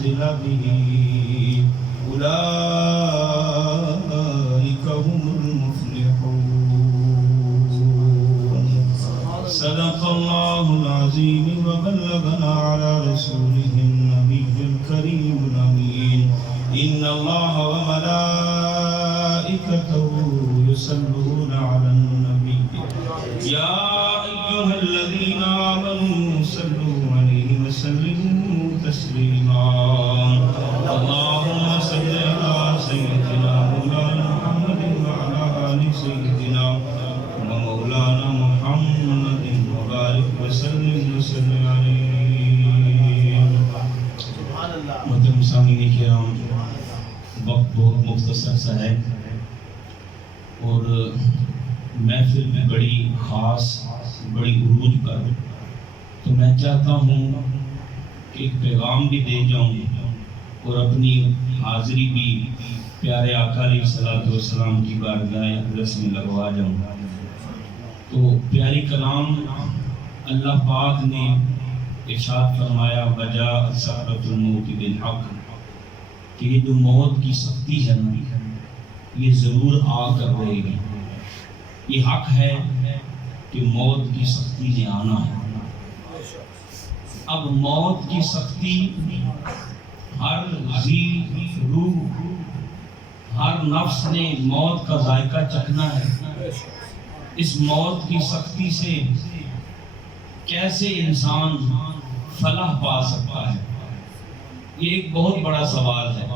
أنزل به أولئك هم المفلحون. صدق الله العظيم وبلغنا على رسوله النبي الكريم الأمين. إن الله وملائكته يصلون على النبي يا أيها الذين آمنوا صلوا عليه وسلموا تسليما. اللهم صل على سيدنا مولانا محمد وعلى آل سيدنا ومولانا محمد وبارك وسلم عليه. محترم سامعین کرام، وقت بہت مختصر سا ہے اور محفل میں بڑی خاص بڑی عروج پر، تو میں چاہتا ہوں کہ ایک پیغام بھی دے جاؤں اور اپنی حاضری بھی پیارے آقا علیہ الصلوۃ والسلام کی بارگاہ اقدس میں لگوا جاؤں. تو پیاری کلام اللہ پاک نے ارشاد فرمایا وجاءت سکرۃ الموت بالحق، کہ یہ جو موت کی سختی ہے نا یہ ضرور آ کر رہے گی. یہ حق ہے کہ موت کی سختی نے آنا ہے. اب موت کی سختی ہر ذی روح ہر نفس نے موت کا ذائقہ چکھنا ہے. اس موت کی سختی سے کیسے انسان فلاح پا سکتا ہے، یہ ایک بہت بڑا سوال ہے.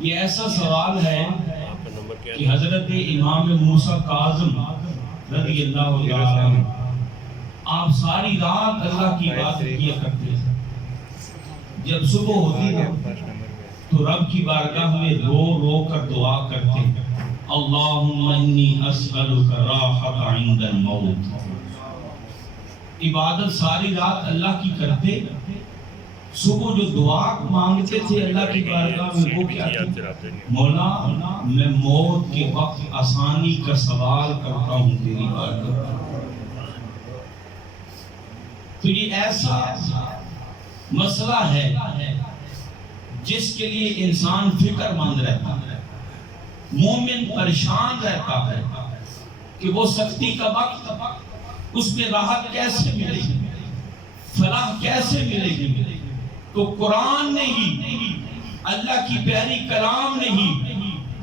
یہ ایسا سوال ہے کہ حضرت امام موسیٰ کاظم رضی اللہ تعالیٰ عنہ آپ ساری رات اللہ کی بات کیا کرتے تھے. جب صبح ہوتی ہے تو رب کی بارگاہ میں رو رو کر دعا کرتے اللہم انی اسألک راحت عند الموت. عبادت ساری رات اللہ کی کرتے، صبح جو دعا مانگتے تھے اللہ کی بارگاہ میں وہ کیا تھی؟ مولا میں موت کے وقت آسانی کا سوال کرتا ہوں تیری بارگاہ. تو یہ ایسا مسئلہ ہے جس کے لیے انسان فکر مند رہتا ہے، مومن پریشان رہتا ہے کہ وہ سختی کا وقت اس میں راحت کیسے ملے گی، فلاح کیسے ملے گی. تو قرآن نے ہی اللہ کی پیاری کلام نے ہی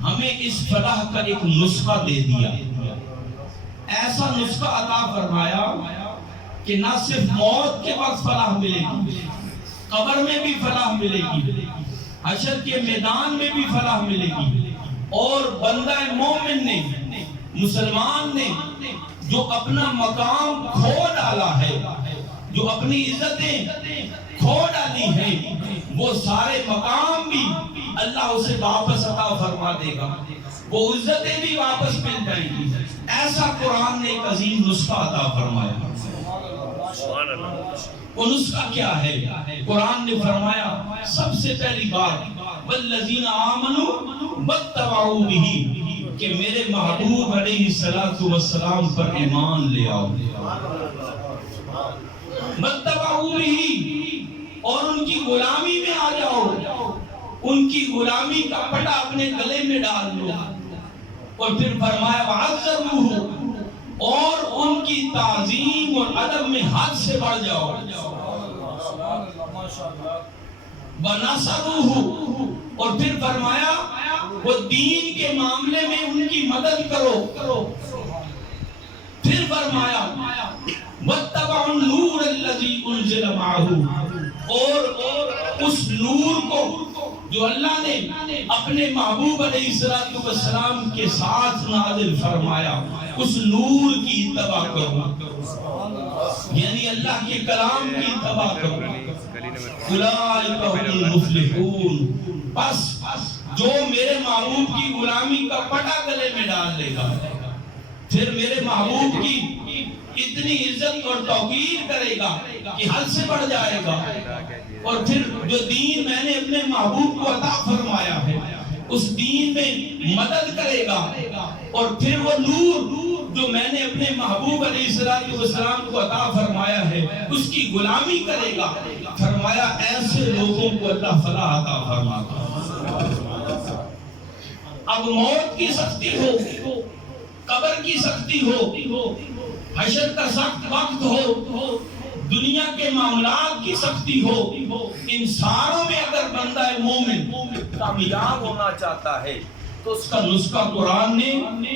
ہمیں اس فلاح کا ایک نسخہ دے دیا. ایسا نسخہ عطا فرمایا کہ نہ صرف موت کے وقت فلاح ملے گی، قبر میں بھی فلاح ملے گی، حشر کے میدان میں بھی فلاح ملے گی. اور بندہ مومن نے، مسلمان نے جو اپنا مقام کھو ڈالا ہے، جو اپنی عزتیں کھو ڈالی ہیں، وہ سارے مقام بھی اللہ اسے واپس عطا فرما دے گا، وہ عزتیں بھی واپس مل جائیں گی. ایسا قرآن نے ایک عظیم نسخہ عطا فرمایا. وہ نسخہ کیا ہے؟ قرآن نے فرمایا سب سے پہلی بات والذین آمنوا واتبعوا بہ، کہ میرے محبوب علیہ السلام پر ایمان لے آؤ. واتبعوا بہ، اور ان کی غلامی میں آ جاؤ، ان کی غلامی کا پٹا اپنے گلے میں ڈال لو. اور پھر فرمایا وعظموہ، اور ان کی تعظیم اور ادب میں حد سے بڑھ جاؤ. وَنَصَرُوهُ، اور پھر فرمایا وہ دین کے معاملے میں ان کی مدد کرو. پھر فرمایا وَاتَّبَعُوا النُّورَ الَّذِي أُنزِلَ مَعَهُ، اور اس نور کو جو اللہ نے اپنے محبوب علیہ السلام کے ساتھ نازل فرمایا، اس نور کی اتباع کرو، یعنی اللہ کے کلام کی اتباع کرو. اولئک هم المفلحون، بس جو میرے محبوب کی غلامی کا پٹا گلے میں ڈال لے گا، پھر میرے محبوب کی اتنی عزت اور توقیر کرے گا کہ حد سے بڑھ جائے گا. اور پھر جو دین میں نے اپنے محبوب کو عطا فرمایا ہے اس دین میں مدد کرے گا. اور پھر وہ نور جو میں نے اپنے محبوب علیہ السلام کو عطا فرمایا ہے اس کی غلامی کرے گا. فرمایا فرمایا ایسے لوگوں کو اللہ فلاح عطا فرماتا ہے۔ اب موت کی سختی ہو، قبر کی سختی ہو، حشر کا سخت وقت ہو، دنیا کے معاملات کی سختی ہو، انسانوں میں اگر بندہ مومن کامیاب ہونا چاہتا ہے تو اس کا نسخہ قرآن نے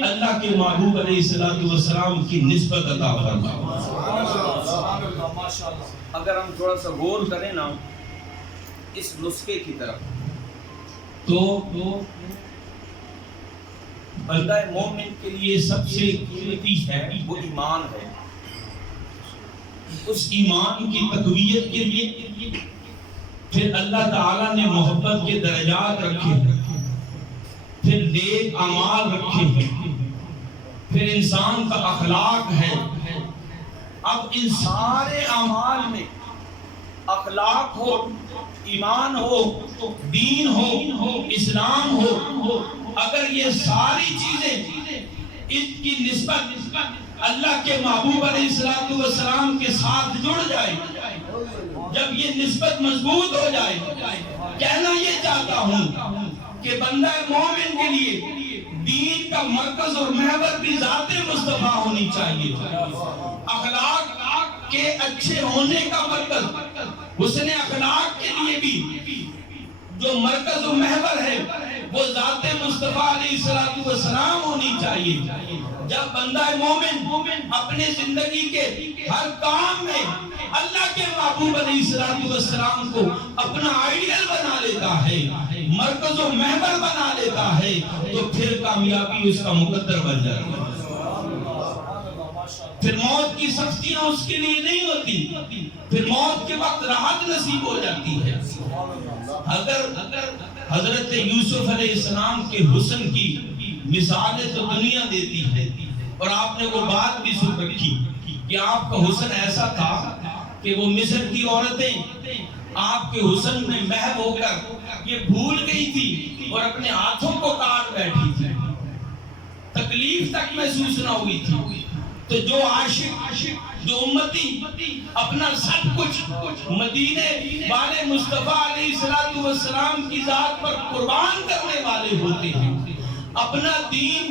اللہ کے محبوب علیہ السلام کی نسبت عطا فرمایا۔ اگر ہم تھوڑا سا غور کریں نا اس نسخے کی طرف تو بندہ مومن کے لیے سب سے قیمتی ہے وہ ایمان ہے۔ اس ایمان کی تقویت کے لیے پھر اللہ تعالیٰ نے محبت کے درجات رکھے، پھر نیک اعمال رکھے، پھر انسان کا اخلاق ہے۔ اب ان سارے اعمال میں اخلاق ہو، ایمان ہو، دین ہو، اسلام ہو، اگر یہ ساری چیزیں اس کی نسبت اللہ کے محبوب علیہ السلام کے ساتھ جڑ جائے، جب یہ نسبت مضبوط ہو جائے، کہنا یہ چاہتا ہوں کہ بندہ مومن کے لیے دین کا مرکز اور محور بھی ذات مصطفیٰ ہونی چاہیے۔ اخلاق کے اچھے ہونے کا مرکز، حسن اخلاق کے لیے بھی جو مرکز و محور ہے وہ ذات مصطفیٰ علیہ السلام ہونی چاہیے۔ جب بندہ مومن اپنے زندگی کے ہر کام میں اللہ کے محبوب علیہ السلام کو اپنا آئیڈیل بنا لیتا ہے، مرکز و محور بنا لیتا ہے، تو پھر کامیابی اس کا مقدر بن جاتی ہے۔ پھر موت کی سختیاں اس کے لیے نہیں ہوتی، پھر موت کے وقت راحت نصیب ہو جاتی ہے۔ اگر حضرت یوسف علیہ السلام کے حسن کی مثالیں تو دنیا دیتی ہے، اور آپ نے وہ بات بھی سن رکھی کہ آپ کا حسن ایسا تھا کہ وہ مصر کی عورتیں آپ کے حسن میں محو ہو کر یہ بھول گئی تھی اور اپنے ہاتھوں کو کاٹ بیٹھی تھی، تکلیف تک محسوس نہ ہوئی تھی۔ تو جو عاشق، جو امتی اپنا سب کچھ مدینے والے مصطفیٰ علیہ السلام کی ذات پر قربان کرنے والے ہوتے ہیں، اپنا دین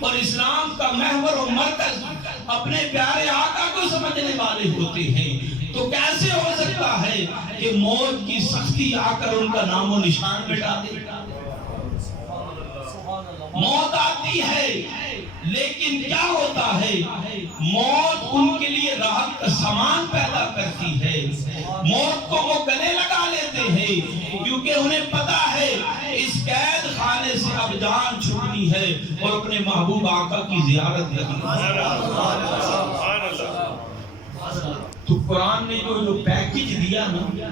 اور اسلام کا محور و مرکز اپنے پیارے آقا کو سمجھنے والے ہوتے ہیں، تو کیسے ہو سکتا ہے کہ موت کی سختی آ کر ان کا نام و نشان مٹا دے؟ موت آتی ہے لیکن کیا ہوتا ہے؟ موت ان کے لیے راحت کا سامان پیدا کرتی ہے۔ موت کو وہ گلے لگا لیتے ہیں کیونکہ انہیں پتا ہے اس قید خانے سے اب جان چھوٹنی ہے اور اپنے محبوب آقا کی زیارت کرنی ہے۔ تو قرآن نے جو پیکج دیا نا،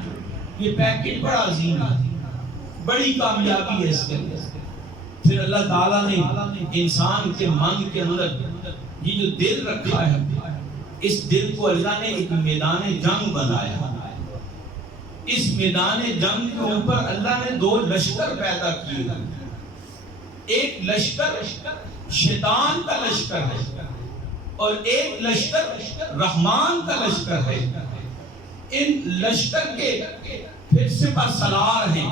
یہ پیکج بڑا عظیم ہے، بڑی کامیابی ہے اس کے اندر۔ پھر اللہ تعالیٰ نے انسان کے من کے اندر یہ جو دل رکھا ہے، اس دل کو اللہ نے ایک میدان جنگ بنایا۔ اس میدان جنگ کے اوپر اللہ نے دو لشکر پیدا کیے۔ ایک لشکر شیطان کا لشکر ہے اور ایک لشکر رحمان کا لشکر ہے۔ ان لشکر کے پھر سپہ سالار ہیں۔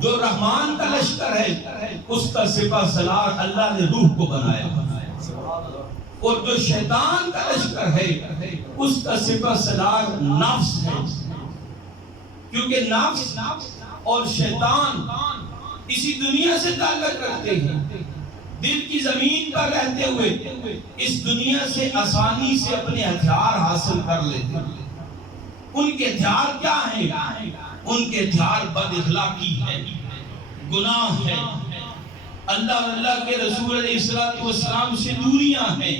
جو رحمان کا لشکر ہے اس کا سپہ سالار اللہ نے روح کو بنایا، اور جو شیطان کا لشکر ہے اس کا سپہ سالار نفس ہے، کیونکہ نفس اور شیطان اسی دنیا سے تعلق رکھتے ہیں۔ دل کی زمین پر رہتے ہوئے اس دنیا سے آسانی سے اپنے ہتھیار حاصل کر لیتے ہیں۔ ان کے ہتھیار کیا ہیں؟ ان کے ہتھیار بد اخلاقی ہے، گناہ ہے، اللہ اور اللہ کے رسول علیہ السلام سے دوریاں ہیں،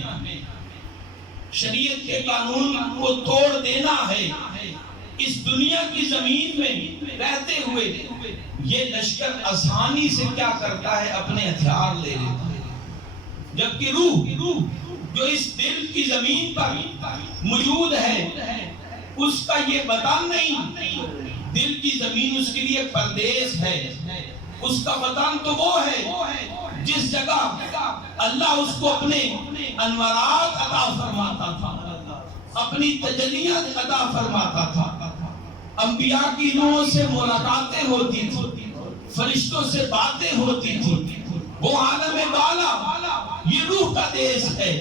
شریعت کے قانون کو توڑ دینا ہے۔ اس دنیا کی زمین میں رہتے ہوئے یہ لشکر آسانی سے کیا کرتا ہے؟ اپنے ہتھیار لے لیتا ہے، جبکہ روح جو اس دل کی زمین پر موجود ہے اس کا یہ وطن نہیں۔ دل کی زمین اس کے لیے پردیس ہے، اس کا وطن تو وہ ہے جس جگہ اللہ اس کو اپنے انوارات عطا فرماتا تھا، اپنی تجلیات عطا فرماتا تھا۔ انبیاء کی روحوں سے ملاقاتیں ہوتی تھی، فرشتوں سے باتیں ہوتی تھی، وہ عالم بالا، یہ روح کا دیش ہے،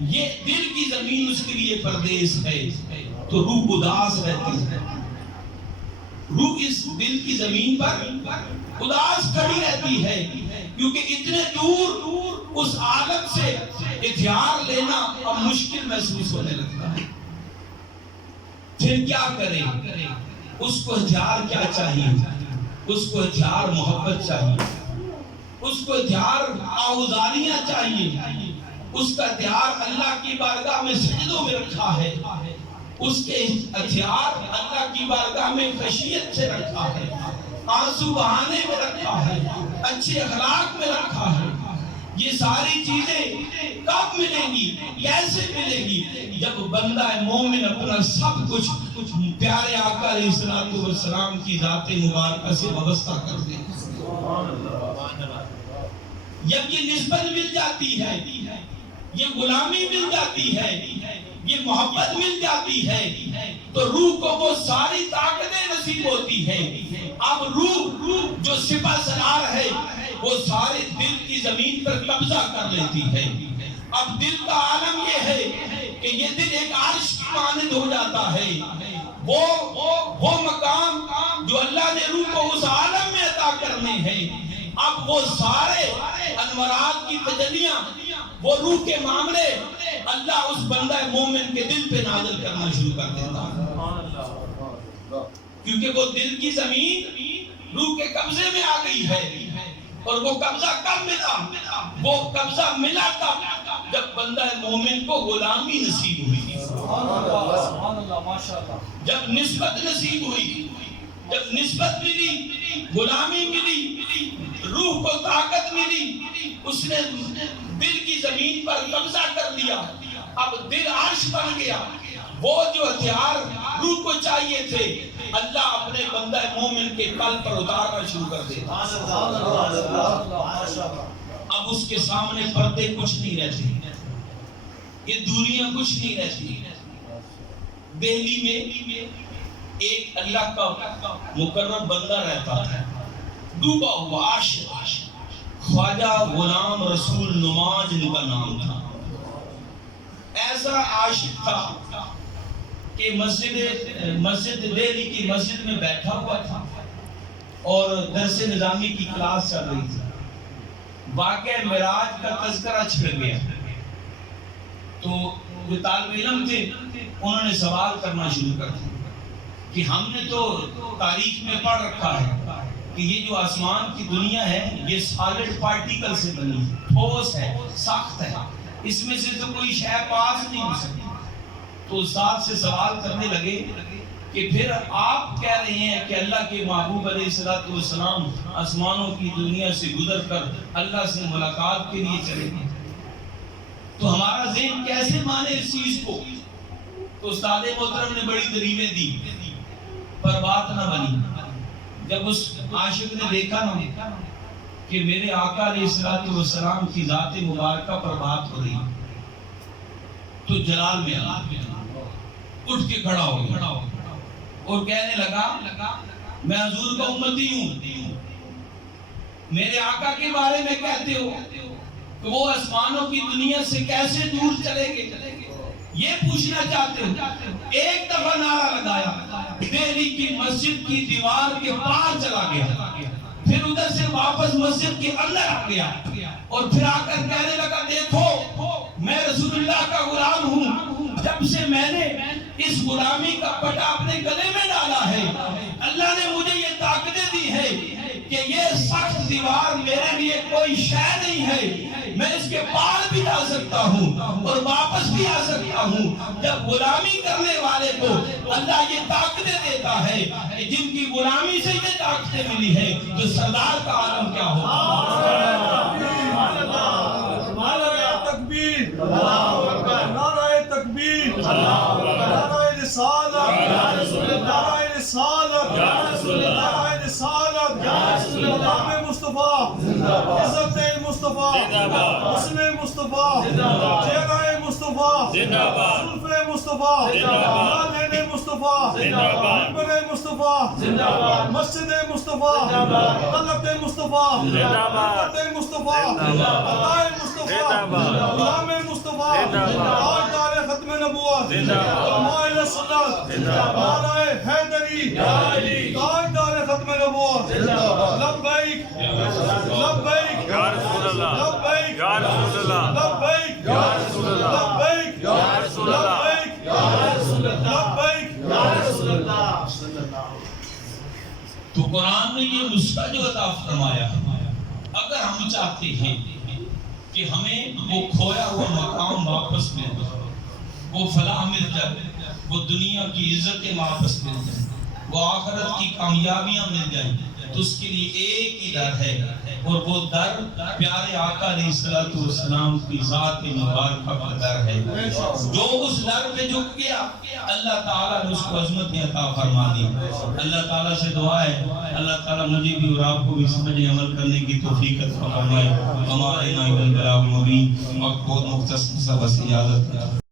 یہ دل کی زمین اس کے لیے پردیس ہے، تو روح اداس رہتی ہے، روح اس دل کی زمین پر اداس کھڑی رہتی ہے، کیونکہ اتنے دور اس عالم سے اتحاد لینا اب مشکل محسوس ہونے لگتا ہے۔ پھر کیا کرے؟ اس کو اتحاد کیا چاہیے؟ اس کو اتحاد محبت چاہیے، اس کو اتحاد آہوزاریاں چاہیے، اس کا اتحاد اللہ کی بارگاہ میں سجدوں میں رکھا ہے، اس کے اتحاد اللہ کی بارگاہ میں خشیت سے رکھا ہے، آنسو بہانے میں رکھا ہے، اچھے اخلاق میں رکھا ہے۔ یہ ساری چیزیں کب ملیں گی؟ کیسے ملیں گی؟ جب بندہ مومن اپنا سب کچھ پیارے آقا علیہ السلام کی ذات مبارکہ سے وابستہ کر دے، جب یہ نسبت مل جاتی ہے، یہ غلامی مل جاتی ہے، یہ محبت مل جاتی ہے، تو روح کو وہ ساری طاقتیں نصیب ہوتی ہے۔ اب روح جو سپہ سالار ہے وہ سارے دل کی زمین پر قبضہ کر لیتی ہے۔ اب دل کا عالم یہ ہے کہ یہ دل ایک عرش کی مانند ہو جاتا ہے، وہ مقام جو اللہ نے روح کو اس عالم میں عطا کرنے ہیں، اب وہ سارے انوارات کی تجلیاں، وہ روح کے معاملے اللہ اس بندہ مومن کے دل پہ نازل کرنا شروع کر دیتا ہے، کیونکہ وہ دل کی زمین روح کے قبضے میں آ گئی ہے۔ اور وہ قبضہ کب ملا؟ وہ قبضہ ملا تب جب بندہ مومن کو غلامی نصیب ہوئی، جب نسبت نصیب ہوئی، جب نسبت ملی، غلامی ملی، روح کو طاقت ملی، اس نے دل کی زمین پر قبضہ کر لیا، اب دل عرش بن گیا۔ وہ جو ہتھیار روح کو چاہیے تھے اللہ اپنے بندہ مومن کے قلب پر اتارنا شروع کر دیتا۔ اب اس کے سامنے پردے کچھ نہیں رہتے، یہ دوریاں کچھ نہیں رہتی۔ دہلی میں ایک اللہ کا مقرب بندہ رہتا تھا، ڈوبا ہوا عاشق، خواجہ غلام رسول نماز ان کا نام تھا۔ ایسا عاشق تھا کہ مسجد دہلی کی مسجد میں بیٹھا ہوا تھا اور درس نظامی کی کلاس چل رہی تھی، واقعہ معراج کا تذکرہ چھڑ گیا، تو جو طالب علم تھے انہوں نے سوال کرنا شروع کر دیا کہ ہم نے تو تاریخ میں پڑھ رکھا ہے کہ یہ جو آسمان کی دنیا ہے یہ سالڈ پارٹیکل سے بنی ہے، ٹھوس ہے، سخت ہے، اس میں سے تو کوئی شے پاس نہیں ہو سکتی۔ تو استاد سے سوال کرنے لگے کہ پھر آپ کہہ رہے ہیں کہ اللہ کے محبوب علیہ السلام آسمانوں کی دنیا سے گزر کر اللہ سے ملاقات کے لیے چلے گئے، تو ہمارا ذہن کیسے مانے اس چیز کو؟ تو استاد محترم نے بڑی دلیلیں دی، پر بات نہ بنی۔ جب اس عاشق نے دیکھا نا کہ میرے آقا علیہ السلام کی ذات مبارکہ پر بات ہو رہی تو جلال میں آ اٹھ کے کھڑا ہو گیا اور کہنے لگا میں حضور کا امتی ہوں، میرے آقا کے بارے میں کہتے ہو کہ وہ آسمانوں کی دنیا سے کیسے دور چلے گئے، یہ پوچھنا چاہتے ہو؟ ایک دفعہ نعرہ لگایا، دہلی کی مسجد کی دیوار کے پار چلا گیا، پھر ادھر سے واپس مسجد کے اندر آ گیا اور پھر آ کر کہنے لگا دیکھو میں رسول اللہ کا غلام ہوں، جب سے میں نے اس غلامی کا پٹا اپنے گلے میں ڈالا ہے اللہ نے مجھے یہ طاقتیں دی ہے کہ یہ سخت دیوار میرے لیے کوئی شے نہیں ہے، میں اس کے پار بھی جا سکتا ہوں اور واپس بھی آ سکتا ہوں۔ جب غلامی کرنے والے کو اللہ یہ طاقتیں دیتا ہے کہ جن کی غلامی سے یہ طاقتیں ملی ہے تو سردار کا عالم کیا ہوگا؟ نعرہ تکبیر، نعرہ رسالت، نعرہ رسالت، نعرہ رسالت، مقام مصطفیٰ، عزت مصطفیٰ، حسن مصطفیٰ، چہرہ مصطفیٰ، زلف مصطفیٰ۔ مصطفیٰ نالین مصطفیٰ منبر مصطفیٰ مسجد مصطفیٰ طلب مصطفیٰ رحمت مصطفیٰ عطا مصطفیٰ غلام مصطفیٰ تاجدار ختم نبوت علماء سنت نعرہ حیدری تاجدار ختم نبوت لبیک لبیک یا رسول اللہ لبیک یا رسول اللہ لبیک یا رسول اللہ لبیک یا رسول اللہ لبیک یا رسول اللہ لبیک یا رسول اللہ تو قرآن نے یہ نسخہ جو عطا فرمایا، اگر ہم چاہتے ہیں کہ ہمیں وہ کھویا ہوا مقام واپس مل جائے، وہ فلاح مل جائے، وہ دنیا کی عزتیں واپس مل جائیں، وہ آخرت کی کامیابیاں مل جائیں، تو اس کے لیے ایک ہی در ہے، اور وہ در پیارے آقا علیہ السلام کی ذات مبارکہ کا در ہے۔ جو اس در پہ جھک گیا، اللہ تعالیٰ نے اس کو عظمت عطا فرما دی۔ اللہ تعالیٰ سے دعا ہے اللہ تعالیٰ مجھے بھی اور آپ کو بھی سمجھ عمل کرنے کی توفیق عطا فرمائے۔ ہمارے نائب البلاغ المبین مقبول مختصر سب سے اجازت ہے۔